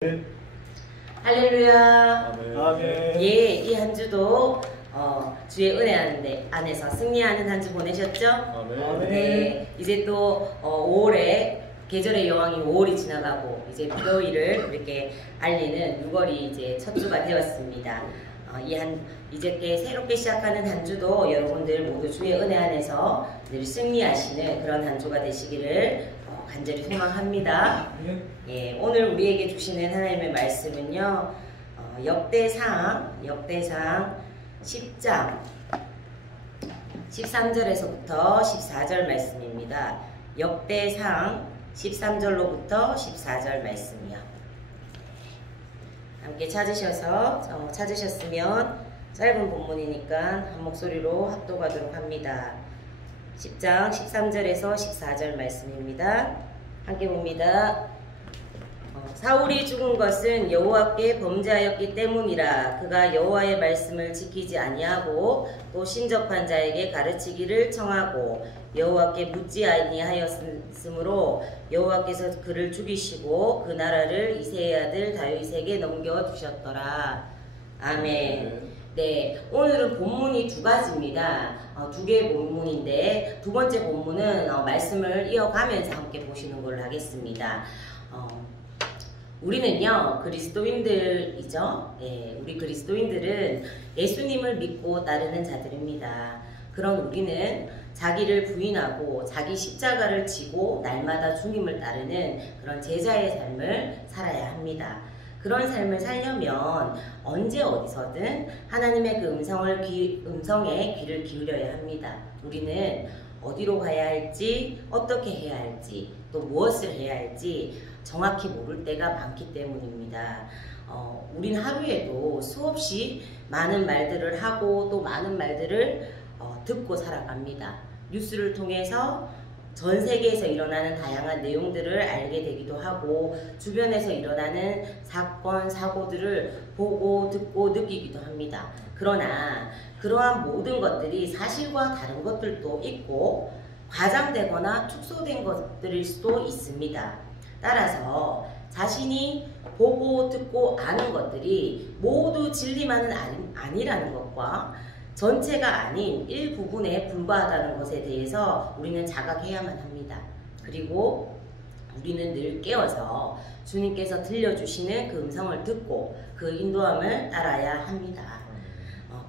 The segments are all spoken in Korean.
네. 할렐루야. 아멘. 예, 이 한 주도 주의 은혜 안에서 승리하는 한 주 보내셨죠? 아멘. 네, 이제 또 5월에 계절의 여왕이 5월이 지나가고 이제 무더위를 이렇게 알리는 6월이 이제 첫 주가 되었습니다. 이제 새롭게 시작하는 한 주도 여러분들 모두 주의 은혜 안에서 늘 승리하시는 그런 한 주가 되시기를 간절히 소망합니다. 예, 오늘 우리에게 주시는 하나님의 말씀은요, 역대상 10장 13절에서부터 14절 말씀입니다. 역대상 13절로부터 14절 말씀이요. 함께 찾으셨으면 짧은 본문이니까 한 목소리로 합독하도록 합니다. 10장 13절에서 14절 말씀입니다. 함께 봅니다. 사울이 죽은 것은 여호와께 범죄하였기 때문이라. 그가 여호와의 말씀을 지키지 아니하고 또 신접한 자에게 가르치기를 청하고 여호와께 묻지 아니하였으므로 여호와께서 그를 죽이시고 그 나라를 이새의 아들 다윗에게 넘겨주셨더라. 아멘. 네, 오늘은 본문이 두 가지입니다. 두 개의 본문인데 두 번째 본문은 말씀을 이어가면서 함께 보시는 걸로 하겠습니다. 우리는요 그리스도인들이죠. 예, 우리 그리스도인들은 예수님을 믿고 따르는 자들입니다. 그런 우리는 자기를 부인하고 자기 십자가를 지고 날마다 주님을 따르는 그런 제자의 삶을 살아야 합니다. 그런 삶을 살려면 언제 어디서든 하나님의 그 음성에 귀를 기울여야 합니다. 우리는 어디로 가야 할지, 어떻게 해야 할지, 또 무엇을 해야 할지 정확히 모를 때가 많기 때문입니다. 우린 하루에도 수없이 많은 말들을 하고 또 많은 말들을 듣고 살아갑니다. 뉴스를 통해서 전 세계에서 일어나는 다양한 내용들을 알게 되기도 하고 주변에서 일어나는 사건, 사고들을 보고 듣고 느끼기도 합니다. 그러나 그러한 모든 것들이 사실과 다른 것들도 있고 과장되거나 축소된 것들일 수도 있습니다. 따라서 자신이 보고 듣고 아는 것들이 모두 진리만은 아니라는 것과 전체가 아닌 일부분에 불과하다는 것에 대해서 우리는 자각해야만 합니다. 그리고 우리는 늘 깨어서 주님께서 들려주시는 그 음성을 듣고 그 인도함을 따라야 합니다.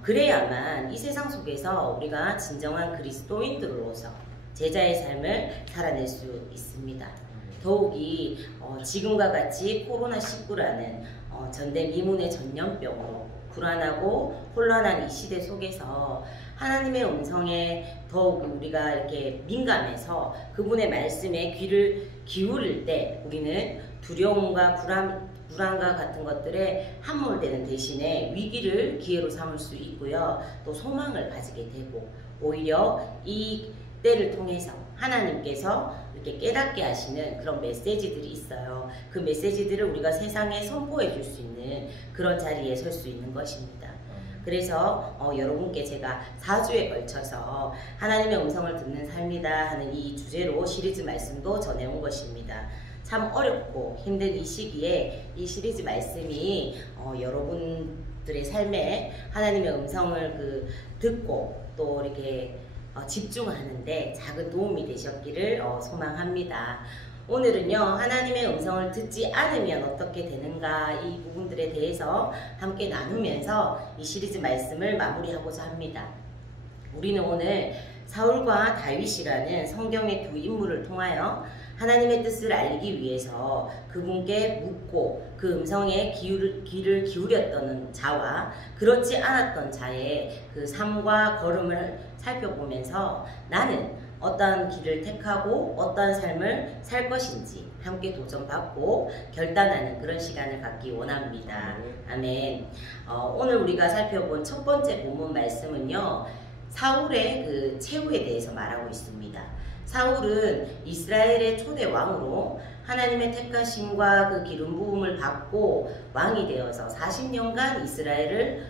그래야만 이 세상 속에서 우리가 진정한 그리스도인들로서 제자의 삶을 살아낼 수 있습니다. 더욱이 지금과 같이 코로나19라는 전대미문의 전염병으로 불안하고 혼란한 이 시대 속에서 하나님의 음성에 더욱 우리가 이렇게 민감해서 그분의 말씀에 귀를 기울일 때 우리는 두려움과 불안과 같은 것들에 함몰되는 대신에 위기를 기회로 삼을 수 있고요. 또 소망을 가지게 되고 오히려 이 때를 통해서 하나님께서 이렇게 깨닫게 하시는 그런 메시지들이 있어요. 그 메시지들을 우리가 세상에 선포해 줄 수 있는 그런 자리에 설 수 있는 것입니다. 그래서 여러분께 제가 4주에 걸쳐서 하나님의 음성을 듣는 삶이다 하는 이 주제로 시리즈 말씀도 전해온 것입니다. 참 어렵고 힘든 이 시기에 이 시리즈 말씀이 여러분들의 삶에 하나님의 음성을 듣고 또 이렇게 집중하는데 작은 도움이 되셨기를 소망합니다. 오늘은요 하나님의 음성을 듣지 않으면 어떻게 되는가 이 부분들에 대해서 함께 나누면서 이 시리즈 말씀을 마무리하고자 합니다. 우리는 오늘 사울과 다윗이라는 성경의 두 인물을 통하여 하나님의 뜻을 알기 위해서 그분께 묻고 그 음성에 귀를 기울였던 자와 그렇지 않았던 자의 그 삶과 걸음을 살펴보면서 나는 어떠한 길을 택하고 어떠한 삶을 살 것인지 함께 도전받고 결단하는 그런 시간을 갖기 원합니다. 아멘. 오늘 우리가 살펴본 첫 번째 본문 말씀은요 사울의 그 최후에 대해서 말하고 있습니다. 사울은 이스라엘의 초대 왕으로 하나님의 택하심과 그 기름 부음을 받고 왕이 되어서 40년간 이스라엘을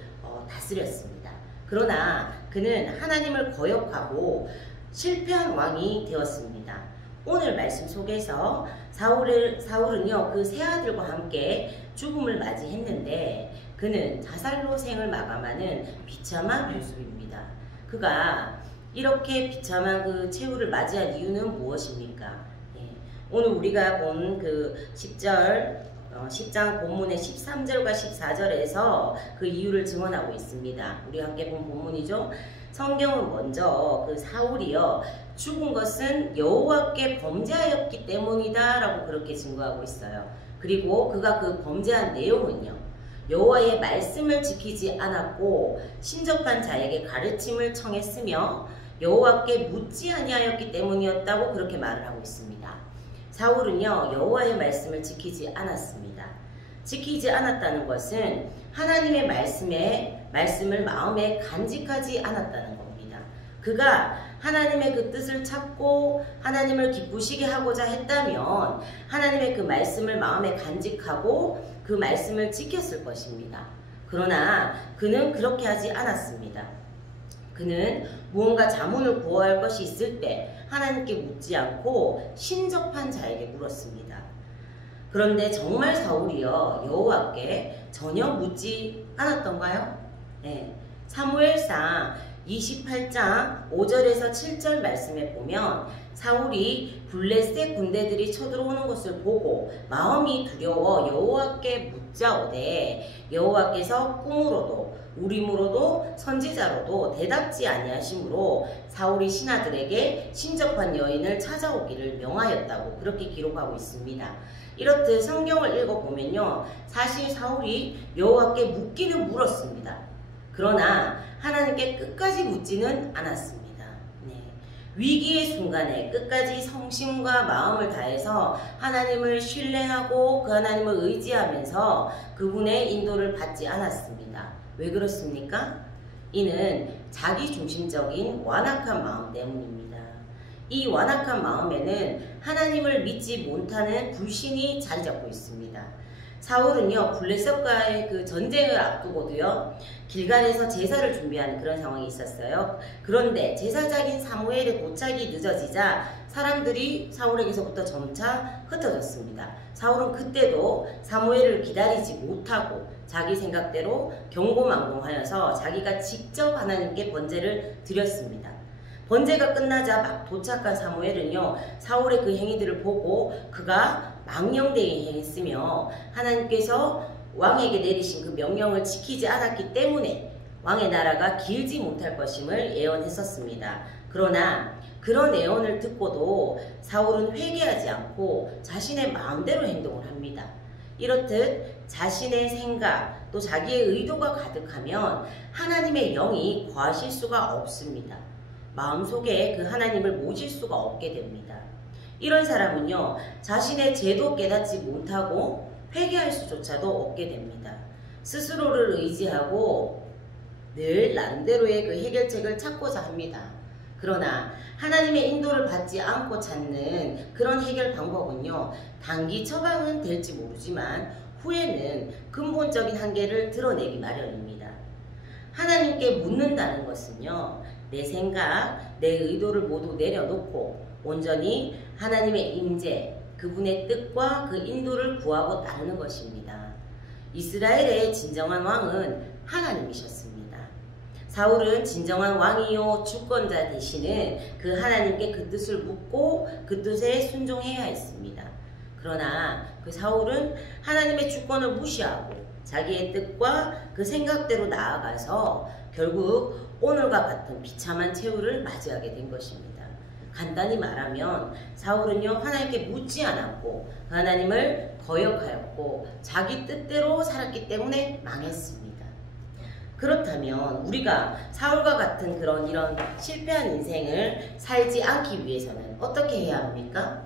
다스렸습니다. 그러나 그는 하나님을 거역하고 실패한 왕이 되었습니다. 오늘 말씀 속에서 사울은요 그 세 아들과 함께 죽음을 맞이했는데 그는 자살로 생을 마감하는 비참한 모습입니다. 그가 이렇게 비참한 그 최후를 맞이한 이유는 무엇입니까? 오늘 우리가 본 그 10장 본문의 13절과 14절에서 그 이유를 증언하고 있습니다. 우리 함께 본 본문이죠. 성경은 먼저 그 사울이요 죽은 것은 여호와께 범죄하였기 때문이다 라고 그렇게 증거하고 있어요. 그리고 그가 그 범죄한 내용은요 여호와의 말씀을 지키지 않았고 신접한 자에게 가르침을 청했으며 여호와께 묻지 아니하였기 때문이었다고 그렇게 말을 하고 있습니다. 사울은요 여호와의 말씀을 지키지 않았습니다. 지키지 않았다는 것은 하나님의 말씀을 마음에 간직하지 않았다는 겁니다. 그가 하나님의 그 뜻을 찾고 하나님을 기쁘시게 하고자 했다면 하나님의 그 말씀을 마음에 간직하고 그 말씀을 지켰을 것입니다. 그러나 그는 그렇게 하지 않았습니다. 그는 무언가 자문을 구할 것이 있을 때 하나님께 묻지 않고 신접한 자에게 물었습니다. 그런데 정말 사울이요 여호와께 전혀 묻지 않았던가요? 네. 사무엘상 28장 5절에서 7절 말씀에 보면 사울이 블레셋 군대들이 쳐들어오는 것을 보고 마음이 두려워 여호와께 묻자오되 여호와께서 꿈으로도 우림으로도 선지자로도 대답지 아니하심으로 사울이 신하들에게 신접한 여인을 찾아오기를 명하였다고 그렇게 기록하고 있습니다. 이렇듯 성경을 읽어보면요 사실 사울이 여호와께 묻기는 물었습니다. 그러나 하나님께 끝까지 묻지는 않았습니다. 위기의 순간에 끝까지 성심과 마음을 다해서 하나님을 신뢰하고 그 하나님을 의지하면서 그분의 인도를 받지 않았습니다. 왜 그렇습니까? 이는 자기 중심적인 완악한 마음 때문입니다. 이 완악한 마음에는 하나님을 믿지 못하는 불신이 자리 잡고 있습니다. 사울은요 블레셋과의 그 전쟁을 앞두고도요 길갈에서 제사를 준비하는 그런 상황이 있었어요. 그런데 제사장인 사무엘의 도착이 늦어지자 사람들이 사울에게서부터 점차 흩어졌습니다. 사울은 그때도 사무엘을 기다리지 못하고 자기 생각대로 경고망동하여서 자기가 직접 하나님께 번제를 드렸습니다. 번제가 끝나자 막 도착한 사무엘은요 사울의 그 행위들을 보고 그가 망령되이 행했으며 하나님께서 왕에게 내리신 그 명령을 지키지 않았기 때문에 왕의 나라가 길지 못할 것임을 예언했었습니다. 그러나 그런 예언을 듣고도 사울은 회개하지 않고 자신의 마음대로 행동을 합니다. 이렇듯 자신의 생각 또 자기의 의도가 가득하면 하나님의 영이 거하실 수가 없습니다. 마음속에 그 하나님을 모실 수가 없게 됩니다. 이런 사람은요 자신의 죄도 깨닫지 못하고 회개할 수조차도 없게 됩니다. 스스로를 의지하고 늘 나름대로의 그 해결책을 찾고자 합니다. 그러나 하나님의 인도를 받지 않고 찾는 그런 해결 방법은요 단기 처방은 될지 모르지만 후에는 근본적인 한계를 드러내기 마련입니다. 하나님께 묻는다는 것은요 내 생각, 내 의도를 모두 내려놓고 온전히 하나님의 임재, 그분의 뜻과 그 인도를 구하고 따르는 것입니다. 이스라엘의 진정한 왕은 하나님이셨습니다. 사울은 진정한 왕이요 주권자 되시는 그 하나님께 그 뜻을 묻고 그 뜻에 순종해야 했습니다. 그러나 그 사울은 하나님의 주권을 무시하고 자기의 뜻과 그 생각대로 나아가서 결국 오늘과 같은 비참한 최후를 맞이하게 된 것입니다. 간단히 말하면 사울은요 하나님께 묻지 않았고 하나님을 거역하였고 자기 뜻대로 살았기 때문에 망했습니다. 그렇다면 우리가 사울과 같은 이런 실패한 인생을 살지 않기 위해서는 어떻게 해야 합니까?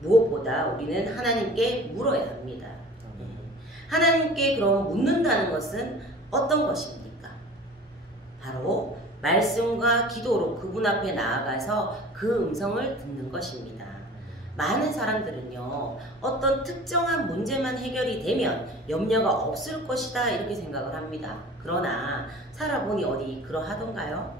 무엇보다 우리는 하나님께 물어야 합니다. 하나님께 그럼 묻는다는 것은 어떤 것입니까? 바로 말씀과 기도로 그분 앞에 나아가서 그 음성을 듣는 것입니다. 많은 사람들은요 어떤 특정한 문제만 해결이 되면 염려가 없을 것이다 이렇게 생각을 합니다. 그러나 살아보니 어디 그러하던가요?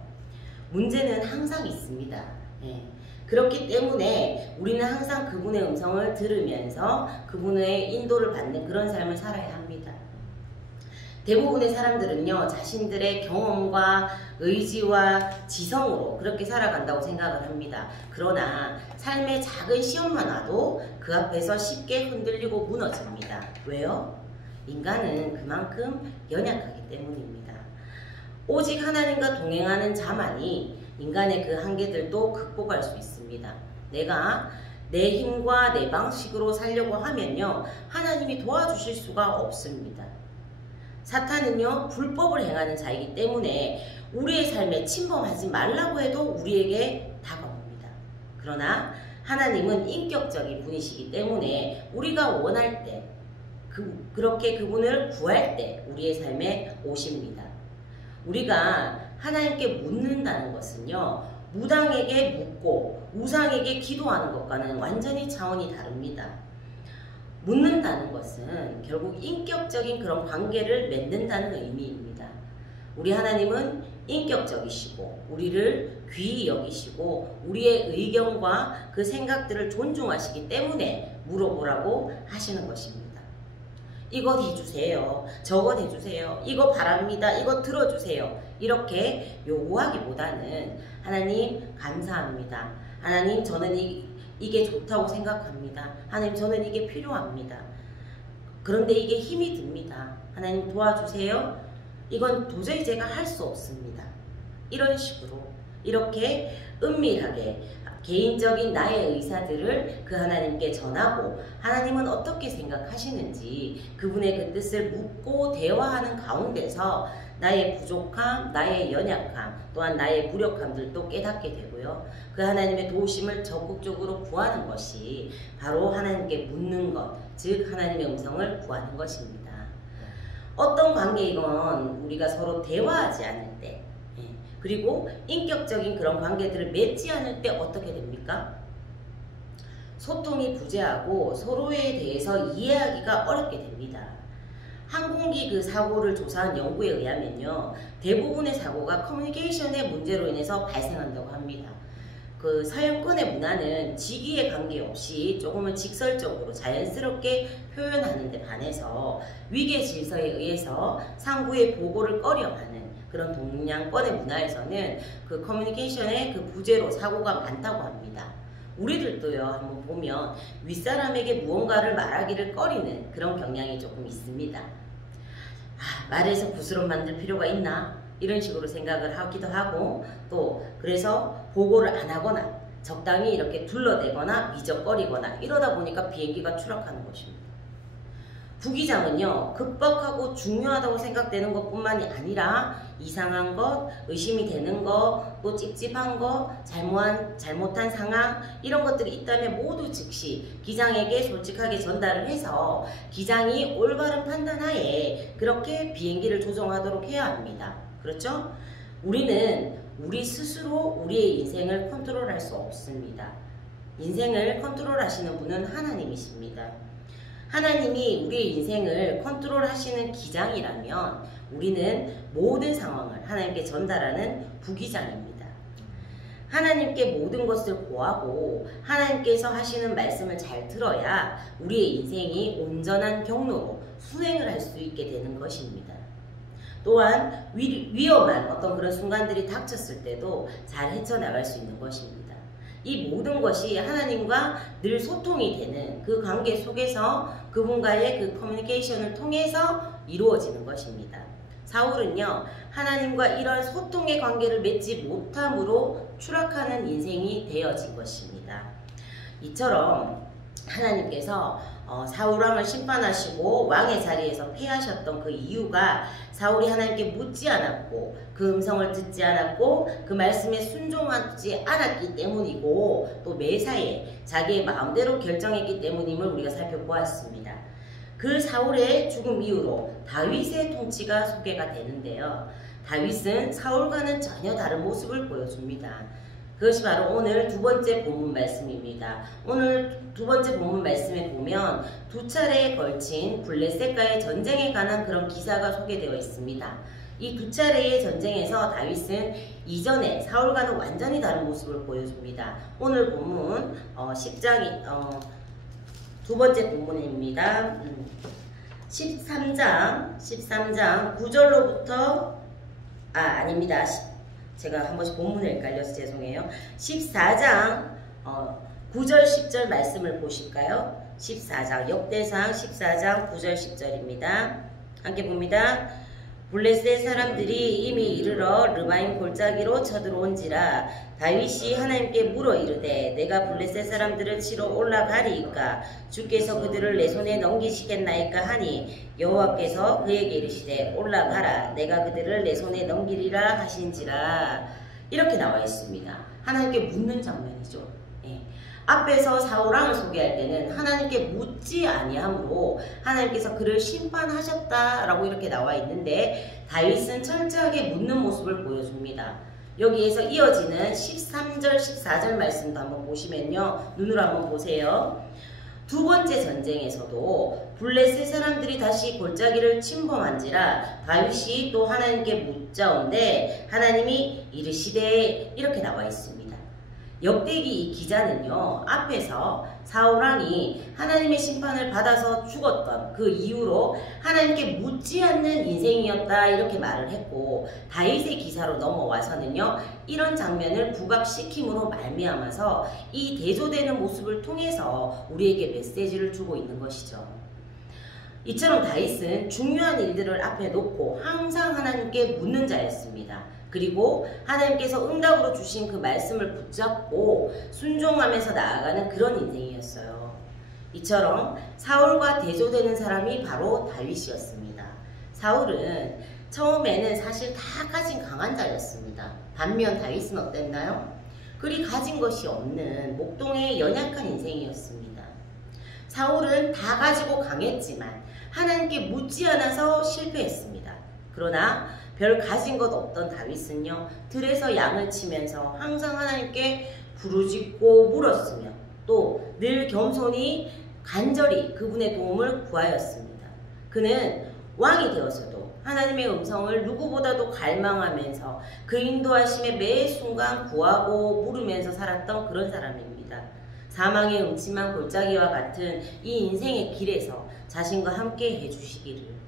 문제는 항상 있습니다. 예. 그렇기 때문에 우리는 항상 그분의 음성을 들으면서 그분의 인도를 받는 그런 삶을 살아야 합니다. 대부분의 사람들은요, 자신들의 경험과 의지와 지성으로 그렇게 살아간다고 생각을 합니다. 그러나 삶의 작은 시험만 와도 그 앞에서 쉽게 흔들리고 무너집니다. 왜요? 인간은 그만큼 연약하기 때문입니다. 오직 하나님과 동행하는 자만이 인간의 그 한계들도 극복할 수 있습니다. 내가 내 힘과 내 방식으로 살려고 하면요, 하나님이 도와주실 수가 없습니다. 사탄은요, 불법을 행하는 자이기 때문에 우리의 삶에 침범하지 말라고 해도 우리에게 다가옵니다. 그러나 하나님은 인격적인 분이시기 때문에 우리가 원할 때, 그렇게 그분을 구할 때 우리의 삶에 오십니다. 우리가 하나님께 묻는다는 것은요, 무당에게 묻고 우상에게 기도하는 것과는 완전히 차원이 다릅니다. 묻는다는 것은 결국 인격적인 그런 관계를 맺는다는 의미입니다. 우리 하나님은 인격적이시고 우리를 귀히 여기시고 우리의 의견과 그 생각들을 존중하시기 때문에 물어보라고 하시는 것입니다. 이것 해주세요. 저것 해주세요. 이거 바랍니다. 이거 들어주세요. 이렇게 요구하기보다는 하나님 감사합니다. 하나님 저는 이게 좋다고 생각합니다. 하나님 저는 이게 필요합니다. 그런데 이게 힘이 듭니다. 하나님 도와주세요. 이건 도저히 제가 할 수 없습니다. 이런 식으로 이렇게 은밀하게 개인적인 나의 의사들을 그 하나님께 전하고 하나님은 어떻게 생각하시는지 그분의 그 뜻을 묻고 대화하는 가운데서 나의 부족함, 나의 연약함, 또한 나의 무력함들도 깨닫게 되고요. 그 하나님의 도우심을 적극적으로 구하는 것이 바로 하나님께 묻는 것, 즉 하나님의 음성을 구하는 것입니다. 어떤 관계이건 우리가 서로 대화하지 않을 때, 그리고 인격적인 그런 관계들을 맺지 않을 때 어떻게 됩니까? 소통이 부재하고 서로에 대해서 이해하기가 어렵게 됩니다. 항공기 그 사고를 조사한 연구에 의하면요, 대부분의 사고가 커뮤니케이션의 문제로 인해서 발생한다고 합니다. 그 사연권의 문화는 직위에 관계없이 조금은 직설적으로 자연스럽게 표현하는 데 반해서 위계 질서에 의해서 상부의 보고를 꺼려하는 그런 동양권의 문화에서는 그 커뮤니케이션의 그 부재로 사고가 많다고 합니다. 우리들도요, 한번 보면 윗사람에게 무언가를 말하기를 꺼리는 그런 경향이 조금 있습니다. 말해서 부스럼 만들 필요가 있나? 이런 식으로 생각을 하기도 하고, 또 그래서 보고를 안 하거나 적당히 이렇게 둘러대거나 미적거리거나 이러다 보니까 비행기가 추락하는 것입니다. 부기장은요, 급박하고 중요하다고 생각되는 것뿐만이 아니라 이상한 것, 의심이 되는 것, 또 찝찝한 것, 잘못한 상황, 이런 것들이 있다면 모두 즉시 기장에게 솔직하게 전달을 해서 기장이 올바른 판단하에 그렇게 비행기를 조종하도록 해야 합니다. 그렇죠? 우리는 우리 스스로 우리의 인생을 컨트롤할 수 없습니다. 인생을 컨트롤하시는 분은 하나님이십니다. 하나님이 우리의 인생을 컨트롤하시는 기장이라면 우리는 모든 상황을 하나님께 전달하는 부기장입니다. 하나님께 모든 것을 고하고 하나님께서 하시는 말씀을 잘 들어야 우리의 인생이 온전한 경로로 수행을 할 수 있게 되는 것입니다. 또한 위험한 어떤 그런 순간들이 닥쳤을 때도 잘 헤쳐나갈 수 있는 것입니다. 이 모든 것이 하나님과 늘 소통이 되는 그 관계 속에서 그분과의 그 커뮤니케이션을 통해서 이루어지는 것입니다. 사울은요, 하나님과 이런 소통의 관계를 맺지 못함으로 추락하는 인생이 되어진 것입니다. 이처럼 하나님께서 사울왕을 심판하시고 왕의 자리에서 패하셨던 그 이유가 사울이 하나님께 묻지 않았고 그 음성을 듣지 않았고 그 말씀에 순종하지 않았기 때문이고 또 매사에 자기의 마음대로 결정했기 때문임을 우리가 살펴보았습니다. 그 사울의 죽음 이후로 다윗의 통치가 소개가 되는데요. 다윗은 사울과는 전혀 다른 모습을 보여줍니다. 그것이 바로 오늘 두 번째 본문 말씀입니다. 오늘 두 번째 본문 말씀에 보면 두 차례에 걸친 블레셋과의 전쟁에 관한 그런 기사가 소개되어 있습니다. 이 두 차례의 전쟁에서 다윗은 이전에 사울과는 완전히 다른 모습을 보여줍니다. 오늘 본문 10장이 두 번째 본문입니다. 13장 9절로부터 아닙니다. 제가 한 번씩 본문을 헷갈려서 죄송해요. 14장 9절 10절 말씀을 보실까요? 14장 역대상 14장 9절 10절입니다. 함께 봅니다. 블레셋 사람들이 이미 이르러 르바임 골짜기로 쳐들어온지라 다윗이 하나님께 물어 이르되 내가 블레셋 사람들을 치러 올라가리이까 주께서 그들을 내 손에 넘기시겠나이까 하니 여호와께서 그에게 이르시되 올라가라 내가 그들을 내 손에 넘기리라 하신지라. 이렇게 나와 있습니다. 하나님께 묻는 장면이죠. 앞에서 사울왕을 소개할 때는 하나님께 묻지 아니함으로 하나님께서 그를 심판하셨다라고 이렇게 나와 있는데 다윗은 철저하게 묻는 모습을 보여줍니다. 여기에서 이어지는 13절 14절 말씀도 한번 보시면요. 눈으로 한번 보세요. 두 번째 전쟁에서도 블레셋 사람들이 다시 골짜기를 침범한지라 다윗이 또 하나님께 묻자온데 하나님이 이르시되 이렇게 나와 있습니다. 역대기 이 기자는요, 앞에서 사울왕이 하나님의 심판을 받아서 죽었던 그 이후로 하나님께 묻지 않는 인생이었다 이렇게 말을 했고, 다윗의 기사로 넘어와서는요 이런 장면을 부각시킴으로 말미암아서 이 대조되는 모습을 통해서 우리에게 메시지를 주고 있는 것이죠. 이처럼 다윗은 중요한 일들을 앞에 놓고 항상 하나님께 묻는 자였습니다. 그리고 하나님께서 응답으로 주신 그 말씀을 붙잡고 순종하면서 나아가는 그런 인생이었어요. 이처럼 사울과 대조되는 사람이 바로 다윗이었습니다. 사울은 처음에는 사실 다 가진 강한 자였습니다. 반면 다윗은 어땠나요? 그리 가진 것이 없는 목동의 연약한 인생이었습니다. 사울은 다 가지고 강했지만 하나님께 묻지 않아서 실패했습니다. 그러나 별 가진 것 없던 다윗은요, 들에서 양을 치면서 항상 하나님께 부르짖고 물었으며 또 늘 겸손히 간절히 그분의 도움을 구하였습니다. 그는 왕이 되어서도 하나님의 음성을 누구보다도 갈망하면서 그 인도하심에 매 순간 구하고 물으면서 살았던 그런 사람입니다. 사망의 음침한 골짜기와 같은 이 인생의 길에서 자신과 함께 해주시기를,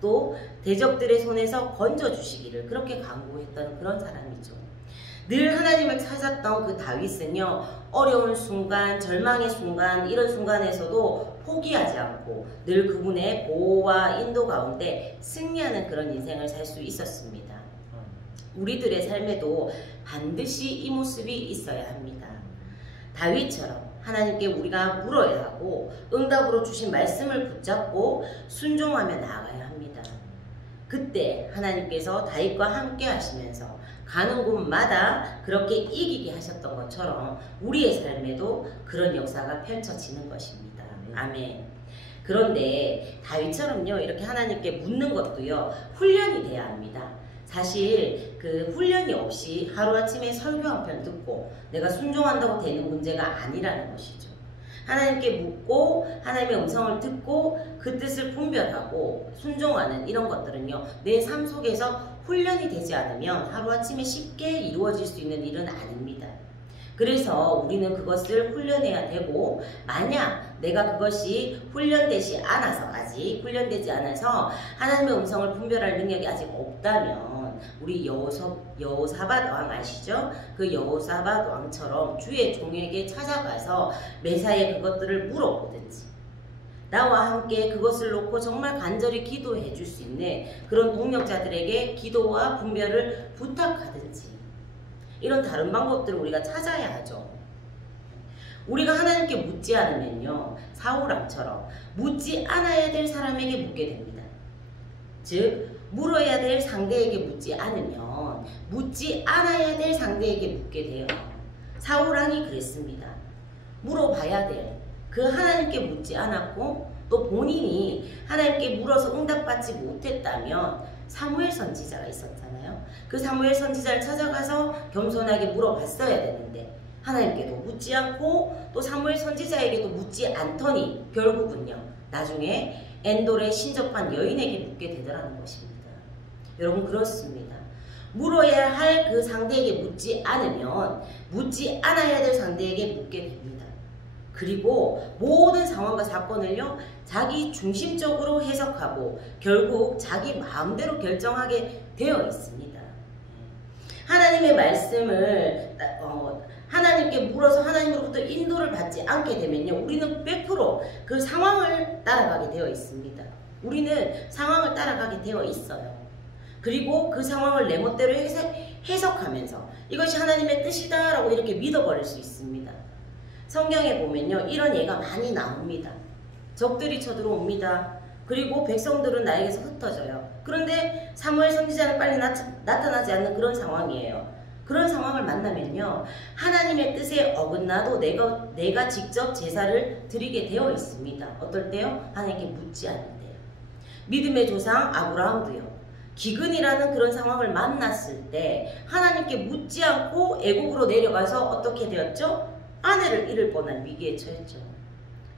또 대적들의 손에서 건져주시기를 그렇게 간구했던 그런 사람이죠. 늘 하나님을 찾았던 그 다윗은요, 어려운 순간, 절망의 순간, 이런 순간에서도 포기하지 않고 늘 그분의 보호와 인도 가운데 승리하는 그런 인생을 살 수 있었습니다. 우리들의 삶에도 반드시 이 모습이 있어야 합니다. 다윗처럼 하나님께 우리가 물어야 하고 응답으로 주신 말씀을 붙잡고 순종하며 나아가야 합니다. 그때 하나님께서 다윗과 함께 하시면서 가는 곳마다 그렇게 이기게 하셨던 것처럼 우리의 삶에도 그런 역사가 펼쳐지는 것입니다. 아멘. 그런데 다윗처럼요, 이렇게 하나님께 묻는 것도요, 훈련이 돼야 합니다. 사실 그 훈련이 없이 하루아침에 설교 한 편 듣고 내가 순종한다고 되는 문제가 아니라는 것이죠. 하나님께 묻고 하나님의 음성을 듣고 그 뜻을 분별하고 순종하는 이런 것들은요, 내 삶 속에서 훈련이 되지 않으면 하루아침에 쉽게 이루어질 수 있는 일은 아닙니다. 그래서 우리는 그것을 훈련해야 되고, 만약 내가 그것이 훈련되지 않아서 하나님의 음성을 분별할 능력이 아직 없다면 우리 여호사밧 왕 아시죠? 그 여호사밧 왕처럼 주의 종에게 찾아가서 매사에 그것들을 물어보든지, 나와 함께 그것을 놓고 정말 간절히 기도해 줄 수 있는 그런 동력자들에게 기도와 분별을 부탁하든지, 이런 다른 방법들을 우리가 찾아야 하죠. 우리가 하나님께 묻지 않으면요, 사울왕처럼 묻지 않아야 될 사람에게 묻게 됩니다. 즉, 물어야 될 상대에게 묻지 않으면 묻지 않아야 될 상대에게 묻게 돼요. 사울왕이 그랬습니다. 물어봐야 될 그 하나님께 묻지 않았고, 또 본인이 하나님께 물어서 응답받지 못했다면 사무엘 선지자가 있었잖아요. 그 사무엘 선지자를 찾아가서 겸손하게 물어봤어야 되는데 하나님께도 묻지 않고 또 사무엘 선지자에게도 묻지 않더니 결국은요, 나중에 엔돌의 신접한 여인에게 묻게 되더라는 것입니다. 여러분 그렇습니다. 물어야 할 그 상대에게 묻지 않으면 묻지 않아야 될 상대에게 묻게 됩니다. 그리고 모든 상황과 사건을요 자기 중심적으로 해석하고 결국 자기 마음대로 결정하게 되어 있습니다. 하나님의 말씀을 하나님께 물어서 하나님으로부터 인도를 받지 않게 되면요 우리는 100% 상황을 따라가게 되어 있습니다. 우리는 상황을 따라가게 되어 있어요. 그리고 그 상황을 내 멋대로 해석하면서 이것이 하나님의 뜻이다 라고 이렇게 믿어버릴 수 있습니다. 성경에 보면요 이런 예가 많이 나옵니다. 적들이 쳐들어옵니다. 그리고 백성들은 나에게서 흩어져요. 그런데 사무엘 선지자는 빨리 나타나지 않는 그런 상황이에요. 그런 상황을 만나면요 하나님의 뜻에 어긋나도 내가 직접 제사를 드리게 되어 있습니다. 어떨 때요? 하나님께 묻지 않을 때요. 믿음의 조상 아브라함도요 기근이라는 그런 상황을 만났을 때 하나님께 묻지 않고 애국으로 내려가서 어떻게 되었죠? 아내를 잃을 뻔한 위기에 처했죠.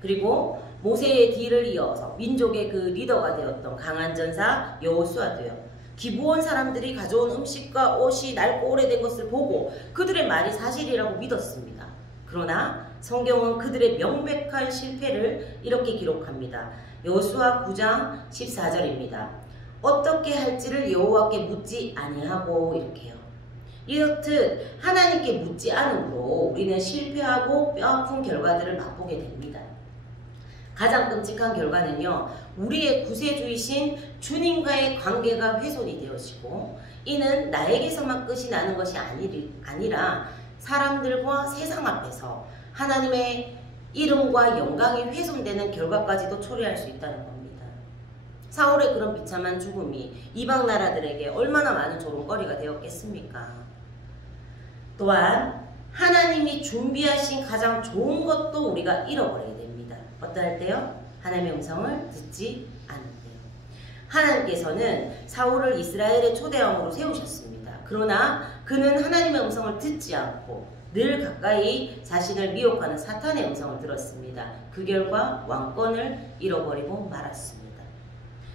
그리고 모세의 뒤를 이어서 민족의 그 리더가 되었던 강한 전사 여호수아도요 기브온 사람들이 가져온 음식과 옷이 낡고 오래된 것을 보고 그들의 말이 사실이라고 믿었습니다. 그러나 성경은 그들의 명백한 실패를 이렇게 기록합니다. 여호수아 9장 14절입니다. 어떻게 할지를 여호와께 묻지 아니하고 이렇게요. 이렇듯 하나님께 묻지 않으므로 우리는 실패하고 뼈아픈 결과들을 맛보게 됩니다. 가장 끔찍한 결과는요 우리의 구세주이신 주님과의 관계가 훼손이 되어지고 이는 나에게서만 끝이 나는 것이 아니라 사람들과 세상 앞에서 하나님의 이름과 영광이 훼손되는 결과까지도 초래할 수 있다는 겁니다. 사울의 그런 비참한 죽음이 이방 나라들에게 얼마나 많은 조롱거리가 되었겠습니까? 또한 하나님이 준비하신 가장 좋은 것도 우리가 잃어버리게 됩니다. 어떠할 때요? 하나님의 음성을 듣지 않을 때요. 하나님께서는 사울을 이스라엘의 초대왕으로 세우셨습니다. 그러나 그는 하나님의 음성을 듣지 않고 늘 가까이 자신을 미혹하는 사탄의 음성을 들었습니다. 그 결과 왕권을 잃어버리고 말았습니다.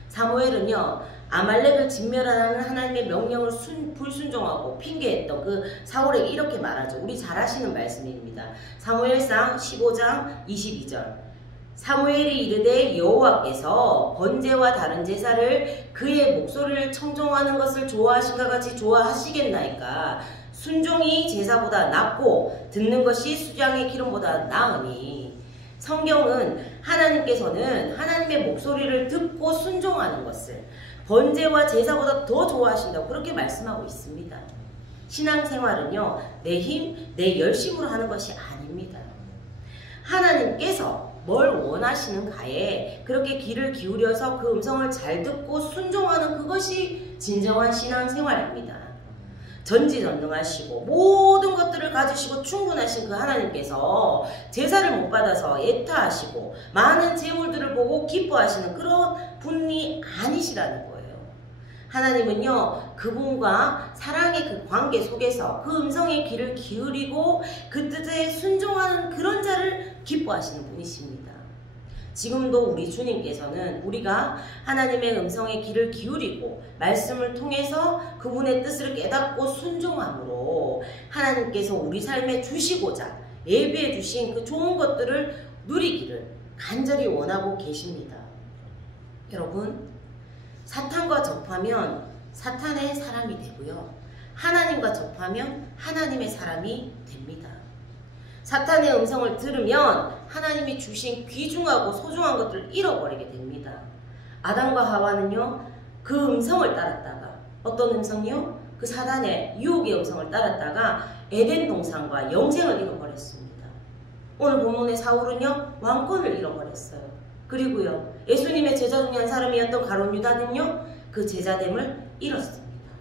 사무엘은요 아말렉을 진멸하라는 하나님의 명령을 불순종하고 핑계했던 그 사울에게 이렇게 말하죠. 우리 잘 아시는 말씀입니다. 사무엘상 15장 22절 사무엘이 이르되 여호와께서 번제와 다른 제사를 그의 목소리를 청종하는 것을 좋아하신가 같이 좋아하시겠나이까. 순종이 제사보다 낫고 듣는 것이 수장의 기름보다 나으니. 성경은 하나님께서는 하나님의 목소리를 듣고 순종하는 것을 번제와 제사보다 더 좋아하신다고 그렇게 말씀하고 있습니다. 신앙생활은요 내 힘, 내 열심으로 하는 것이 아닙니다. 하나님께서 뭘 원하시는가에 그렇게 귀를 기울여서 그 음성을 잘 듣고 순종하는 그것이 진정한 신앙생활입니다. 전지전능하시고 모든 것들을 가지시고 충분하신 그 하나님께서 제사를 못 받아서 애타하시고 많은 재물들을 보고 기뻐하시는 그런 분이 아니시라는 거예요. 하나님은요 그분과 사랑의 그 관계 속에서 그 음성에 귀를 기울이고 그 뜻에 순종하는 그런 자를 기뻐하시는 분이십니다. 지금도 우리 주님께서는 우리가 하나님의 음성에 귀를 기울이고 말씀을 통해서 그분의 뜻을 깨닫고 순종함으로 하나님께서 우리 삶에 주시고자 예비해 주신 그 좋은 것들을 누리기를 간절히 원하고 계십니다. 여러분, 사탄과 접하면 사탄의 사람이 되고요. 하나님과 접하면 하나님의 사람이 됩니다. 사탄의 음성을 들으면 하나님이 주신 귀중하고 소중한 것들을 잃어버리게 됩니다. 아담과 하와는요, 그 음성을 따랐다가, 어떤 음성이요? 그 사단의 유혹의 음성을 따랐다가 에덴 동산과 영생을 잃어버렸습니다. 오늘 본문의 사울은요, 왕권을 잃어버렸어요. 그리고요, 예수님의 제자 중에 한 사람이었던 가룟 유다는요, 그 제자됨을 잃었습니다.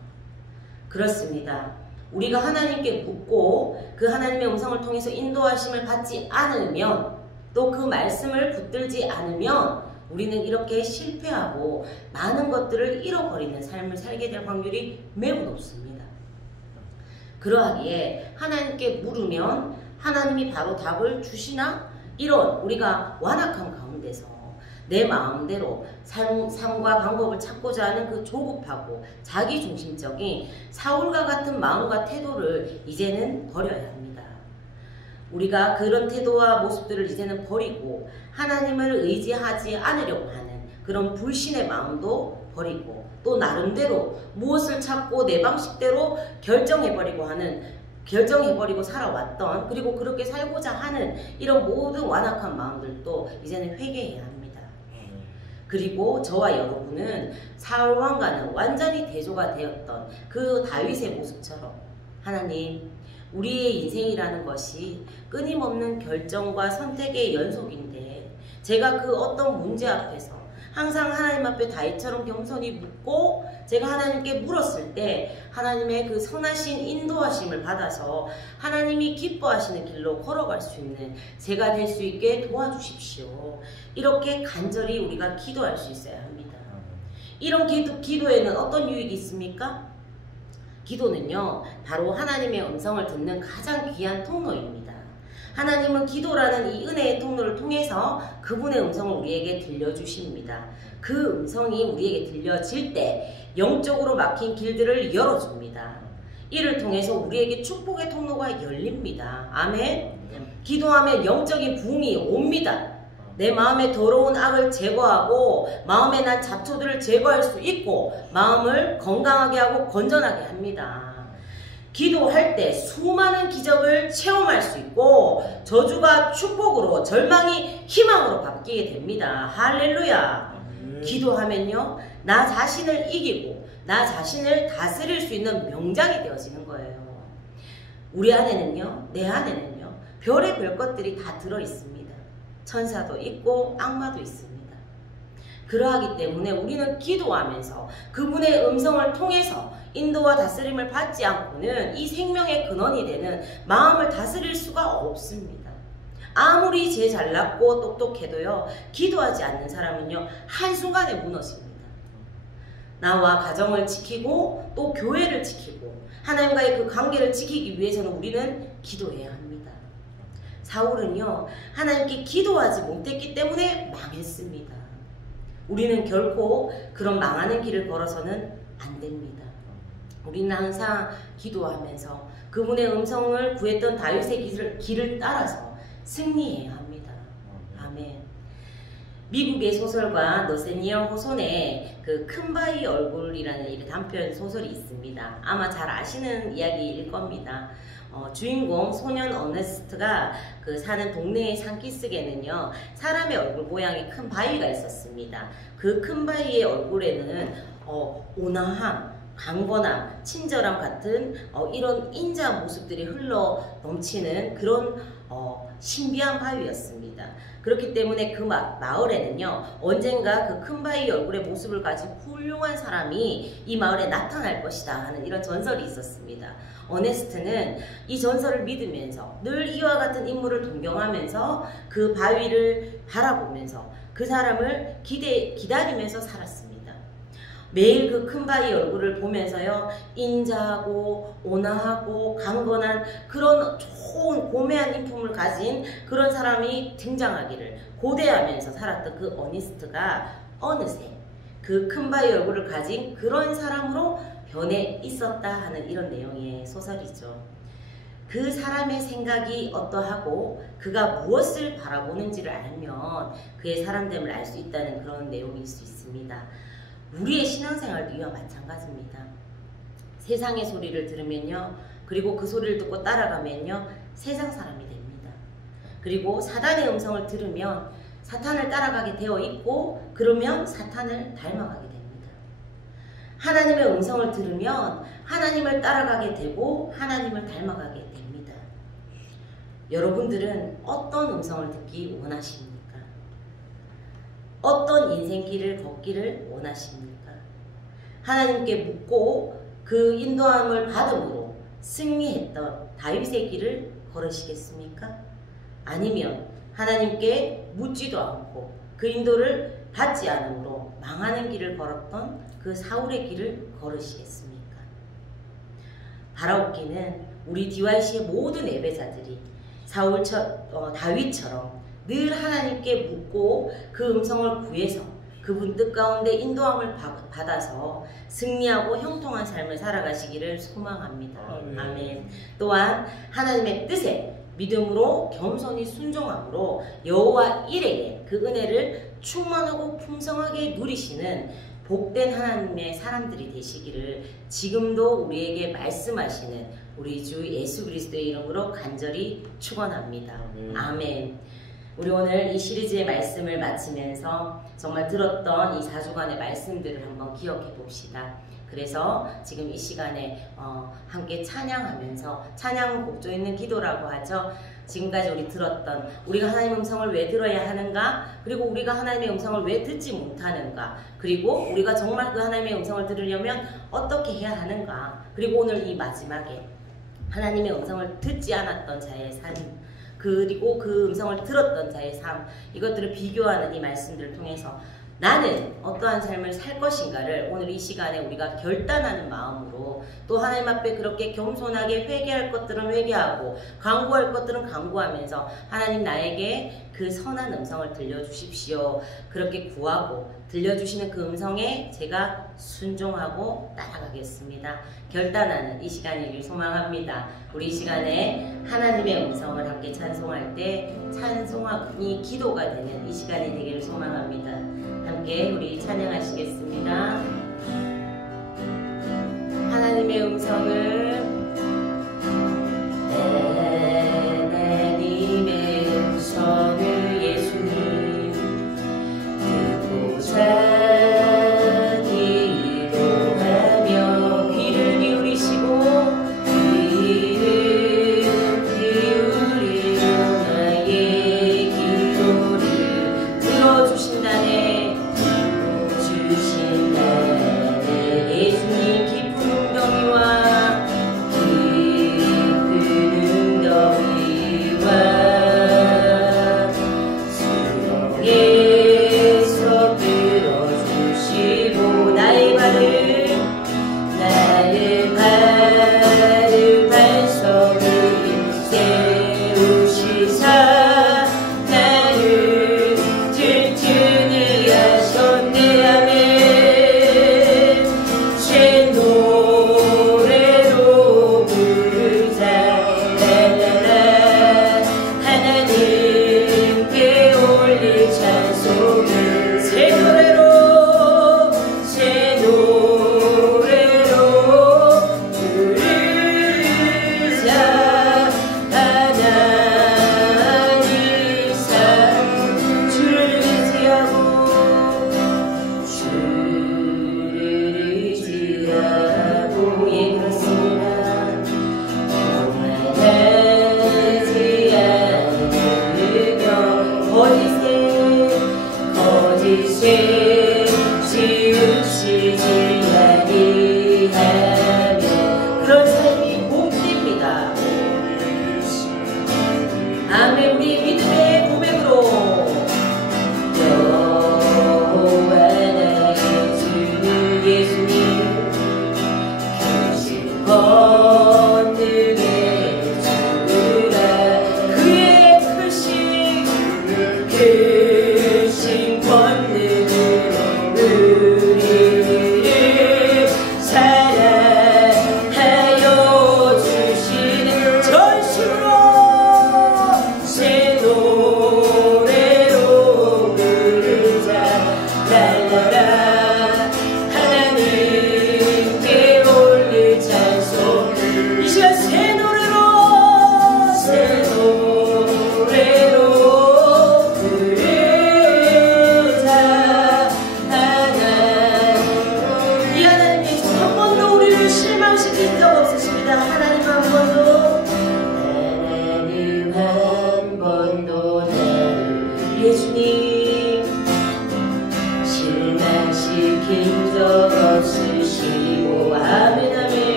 그렇습니다. 우리가 하나님께 묻고 그 하나님의 음성을 통해서 인도하심을 받지 않으면, 또 그 말씀을 붙들지 않으면 우리는 이렇게 실패하고 많은 것들을 잃어버리는 삶을 살게 될 확률이 매우 높습니다. 그러하기에 하나님께 물으면 하나님이 바로 답을 주시나? 이런 우리가 완악한 가운데서 내 마음대로 삶과 방법을 찾고자 하는 그 조급하고 자기중심적인 사울과 같은 마음과 태도를 이제는 버려야 합니다. 우리가 그런 태도와 모습들을 이제는 버리고 하나님을 의지하지 않으려고 하는 그런 불신의 마음도 버리고 또 나름대로 무엇을 찾고 내 방식대로 결정해버리고 살아왔던 그리고 그렇게 살고자 하는 이런 모든 완악한 마음들도 이제는 회개해야 합니다. 그리고 저와 여러분은 사울 왕과는 완전히 대조가 되었던 그 다윗의 모습처럼 하나님 우리의 인생이라는 것이 끊임없는 결정과 선택의 연속인데 제가 그 어떤 문제 앞에서 항상 하나님 앞에 다윗처럼 겸손히 묻고 제가 하나님께 물었을 때 하나님의 그 선하신 인도하심을 받아서 하나님이 기뻐하시는 길로 걸어갈 수 있는 제가 될 수 있게 도와주십시오. 이렇게 간절히 우리가 기도할 수 있어야 합니다. 이런 기도에는 어떤 유익이 있습니까? 기도는요, 바로 하나님의 음성을 듣는 가장 귀한 통로입니다. 하나님은 기도라는 이 은혜의 통로를 통해서 그분의 음성을 우리에게 들려주십니다. 그 음성이 우리에게 들려질 때 영적으로 막힌 길들을 열어줍니다. 이를 통해서 우리에게 축복의 통로가 열립니다. 아멘. 기도하면 영적인 부흥이 옵니다. 내 마음에 더러운 악을 제거하고 마음에 난 잡초들을 제거할 수 있고 마음을 건강하게 하고 건전하게 합니다. 기도할 때 수많은 기적을 체험할 수 있고 저주가 축복으로 절망이 희망으로 바뀌게 됩니다. 할렐루야. 기도하면요 나 자신을 이기고 나 자신을 다스릴 수 있는 명장이 되어지는 거예요. 우리 안에는요 내 안에는요 별의별 것들이 다 들어있습니다. 천사도 있고 악마도 있습니다. 그러하기 때문에 우리는 기도하면서 그분의 음성을 통해서 인도와 다스림을 받지 않고는 이 생명의 근원이 되는 마음을 다스릴 수가 없습니다. 아무리 제 잘났고 똑똑해도요 기도하지 않는 사람은요 한순간에 무너집니다. 나와 가정을 지키고 또 교회를 지키고 하나님과의 그 관계를 지키기 위해서는 우리는 기도해야 합니다. 사울은요 하나님께 기도하지 못했기 때문에 망했습니다. 우리는 결코 그런 망하는 길을 걸어서는 안 됩니다. 우리는 항상 기도하면서 그분의 음성을 구했던 다윗의 길을 따라서 승리해야 합니다. 아멘. 미국의 소설가 너세니어 호손의 그 큰바위 얼굴이라는 이 단편 소설이 있습니다. 아마 잘 아시는 이야기일 겁니다. 주인공 소년 어네스트가 그 사는 동네의 산기슭에는요 사람의 얼굴 모양의 큰 바위가 있었습니다. 그 큰 바위의 얼굴에는 온화함, 강건함, 친절함 같은 이런 인자 모습들이 흘러 넘치는 그런 신비한 바위였습니다. 그렇기 때문에 그 마을에는요 언젠가 그 큰 바위 얼굴의 모습을 가진 훌륭한 사람이 이 마을에 나타날 것이다 하는 이런 전설이 있었습니다. 어네스트는 이 전설을 믿으면서 늘 이와 같은 인물을 존경하면서 그 바위를 바라보면서 그 사람을 기다리면서 살았습니다. 매일 그 큰 바위 얼굴을 보면서요 인자하고 온화하고 강건한 그런 좋은 고매한 인품을 가진 그런 사람이 등장하기를 고대하면서 살았던 그 어니스트가 어느새 그 큰 바위 얼굴을 가진 그런 사람으로 변해 있었다 하는 이런 내용의 소설이죠. 그 사람의 생각이 어떠하고 그가 무엇을 바라보는지를 알면 그의 사람됨을 알 수 있다는 그런 내용일 수 있습니다. 우리의 신앙생활도 이와 마찬가지입니다. 세상의 소리를 들으면요 그리고 그 소리를 듣고 따라가면요 세상 사람이 됩니다. 그리고 사단의 음성을 들으면 사탄을 따라가게 되어 있고 그러면 사탄을 닮아가게 됩니다. 하나님의 음성을 들으면 하나님을 따라가게 되고 하나님을 닮아가게 됩니다. 여러분들은 어떤 음성을 듣기 원하십니까? 어떤 인생길을 걷기를 원하십니까? 하나님께 묻고 그 인도함을 받음으로 승리했던 다윗의 길을 걸으시겠습니까? 아니면 하나님께 묻지도 않고 그 인도를 받지 않으므로 망하는 길을 걸었던 그 사울의 길을 걸으시겠습니까? 바라옵기는 우리 DYC의 모든 예배자들이 다윗처럼 늘 하나님께 묻고 그 음성을 구해서 그분 뜻 가운데 인도함을 받아서 승리하고 형통한 삶을 살아가시기를 소망합니다. 아멘. 또한 하나님의 뜻에 믿음으로 겸손히 순종함으로 여호와 일에 그 은혜를 충만하고 풍성하게 누리시는 복된 하나님의 사람들이 되시기를 지금도 우리에게 말씀하시는 우리 주 예수 그리스도의 이름으로 간절히 축원합니다. 아멘. 우리 오늘 이 시리즈의 말씀을 마치면서 정말 들었던 이 4주간의 말씀들을 한번 기억해 봅시다. 그래서 지금 이 시간에 함께 찬양하면서 찬양은 곡조 있는 기도라고 하죠. 지금까지 우리 들었던 우리가 하나님의 음성을 왜 들어야 하는가, 그리고 우리가 하나님의 음성을 왜 듣지 못하는가, 그리고 우리가 정말 그 하나님의 음성을 들으려면 어떻게 해야 하는가, 그리고 오늘 이 마지막에 하나님의 음성을 듣지 않았던 자의 삶, 그리고 그 음성을 들었던 자의 삶, 이것들을 비교하는 이 말씀들을 통해서 나는 어떠한 삶을 살 것인가를 오늘 이 시간에 우리가 결단하는 마음으로 또 하나님 앞에 그렇게 겸손하게 회개할 것들은 회개하고 간구할 것들은 간구하면서 하나님 나에게 그 선한 음성을 들려주십시오. 그렇게 구하고 들려주시는 그 음성에 제가 순종하고 따라가겠습니다. 결단하는 이 시간이길 소망합니다. 우리 이 시간에 하나님의 음성을 함께 찬송할 때 찬송이 기도가 되는 이 시간이 되기를 소망합니다. 함께 우리 찬양하시겠습니다. 하나님의 음성을 하나님의 음성을 예수님 듣고자 기도하며 귀를 기울이시고 나의 기도를 들어주신다네. 예수님 깊은 웅덩이와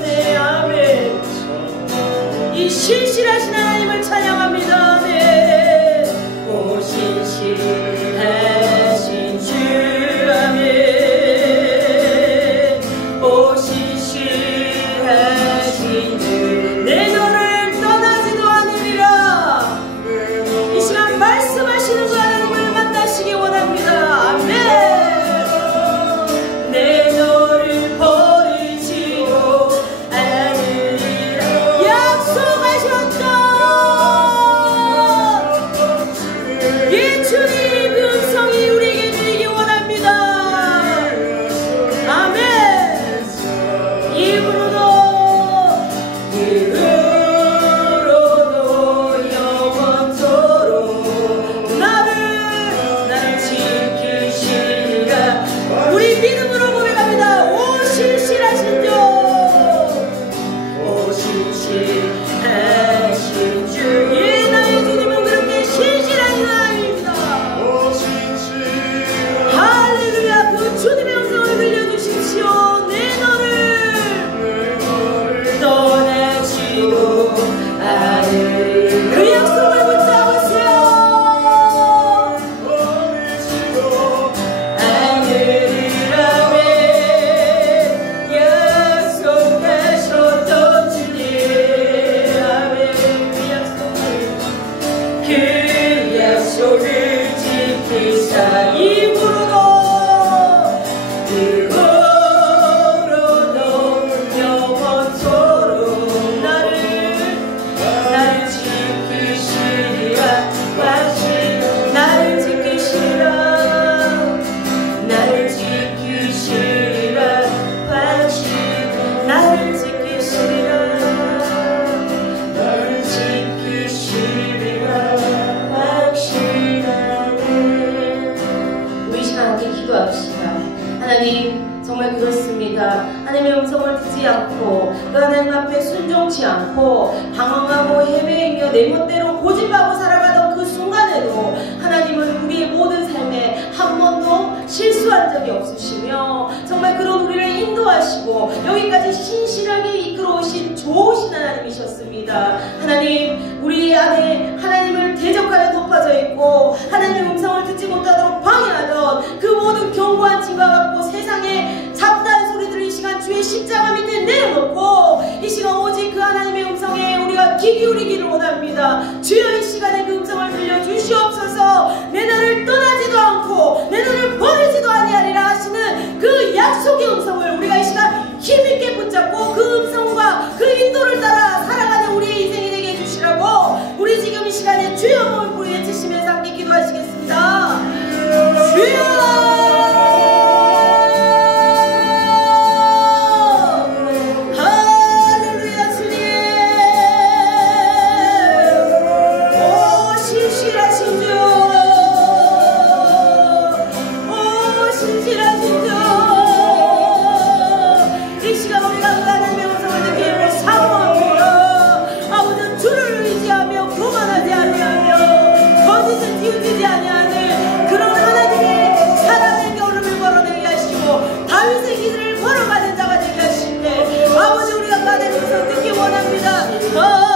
네 아멘. 이 신실하신 하나님을 찬양합니다. 아멘. 오 신실하신 주 아멘. 오 신실하신 주 내 너를 떠나지도 않으리라. 이 시간 말씀하시는 그 하나님을 만나시기 원합니다. 아멘. 내 너를 버리지도 않으리라 약속하셨다. 예 주님 그 음성이 우리에게 들리기 원합니다. 아멘. 입으로도 영원토록 나를 지키시리라. 우리 믿음으로 고백합니다. 오 신실하신 주, 오 신실하신 주. 예 나의 주님은 그렇게 신실한 하나님입니다. 할렐루야. 그 주님의 음성을 들려주십시오. 내 너를 떠나지도 않을 그 약속을 붙잡으세요. 않으리라며 약속하셨던 주님. 아멘. 그 약속을 지키사 입으로도 영원토록 나를 지키시리라. 나를 지키시리라. 나를 지키시리라. 나를 지키시리라. 나를 지키시리라. 확신하네. 우리 시간 함께 기도합시다. 하나님 정말 그렇습니다. 하나님의 음성을 듣지 않고 그 하나님 앞에 순종치 않고 방황하고 헤매이며 내 멋대로 고집하고 살아가던 그 순간에도 하나님은 우리의 모든 삶에 한 번도 실수한 적이 없으시며 정말 그런 우리를 인도하시고 여기까지 신실하게 이끌어오신 좋으신 하나님이셨습니다. 하나님 우리 안에 하나님을 대적하여 덮어져 있고 하나님의 음성을 듣지 못하도록 방해하던 그 모든 견고한 짐과 같고 세상에 잡다한 소리들을 이 시간 주의 십자가 밑에 내려놓고 이 시간 오직 그 하나님의 음성에 우리가 귀 기울이기를 원합니다. 주여 이 시간에 그 음성을 들려주시옵소서. 내 너를 떠나지도 않고 내 너를 버리지도 아니하리라 하시는 그 약속의 음성을 우리가 이 시간 힘있게 붙잡고 그 음성과 그 인도를 따라 살아가는 우리의 인생이 되게 해주시라고 우리 지금 이 시간에 주여 몸을 부르 외치시면서 함께 기도하시겠습니다. 주여 지우지지 아니하는 그런 하나님의 사랑의 걸음을 걸어내게 하시고 다윗의 길을 걸어가는 자가 되게 하시네. 아버지 우리가 가는 것을 듣기 원합니다.